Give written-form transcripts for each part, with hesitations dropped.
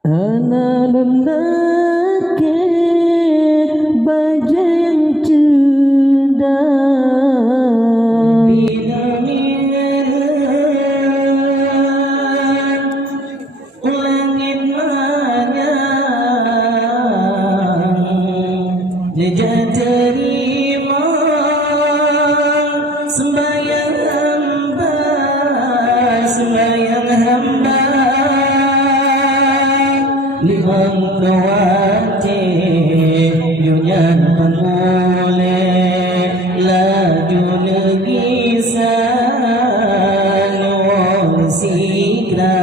Ana lelaki baja yang cerdas, bila melihat langit manyang, dia terima sembahyang hamba, sembahyang hamba. Limang kawati yunyan panguleh laju negisan wong sikra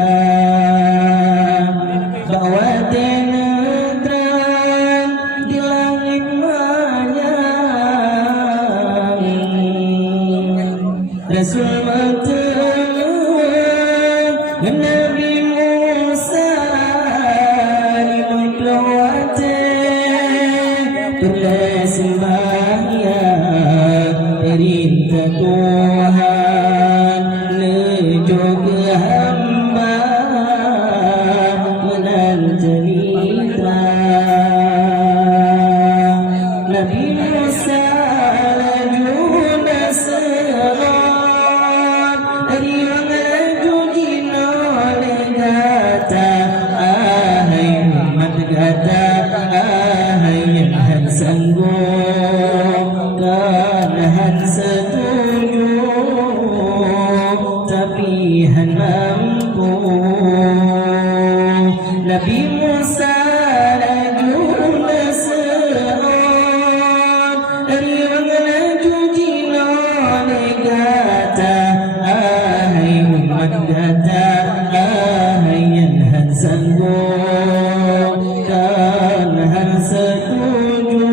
bawa tenetran di langit manyang. Rasul mateng Nabi Musa tulis sembahyang perintah Tuhan menuju ke hamba menanjani Nabi Musa laju nasron riwang laju jino legata ahai umat gata sanggup dan setuju tapi han mampu. Nabi Musa laju nasron riwang laju jino negata ahai umat gata ahai yang han sanggup dan han setuju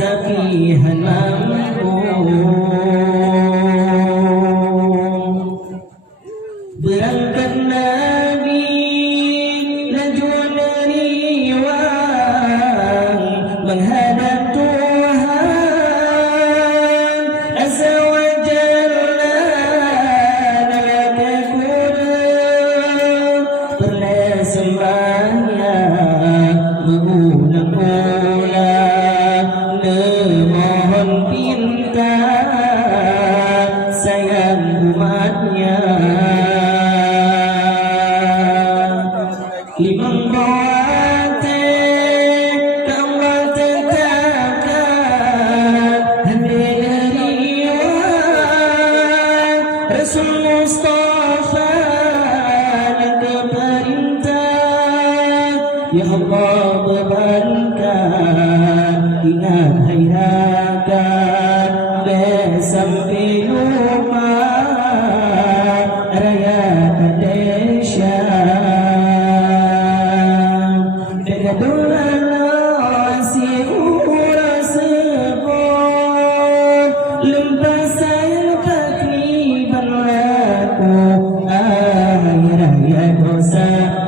tapi han mampu. Berangkat Nabi laju meriwang menghadap Tuhan Azza wa Jalla nalaka kurang pernah sembahyang mengulang-ulang memohon pinta sayang umatnya. Limang bawate Allah tetapkan hadir riwayat Rasul Mustafa yang keperintah. Ya Allah bebankan ingat hayrakan sampai rumah raya Malaysia. Dosa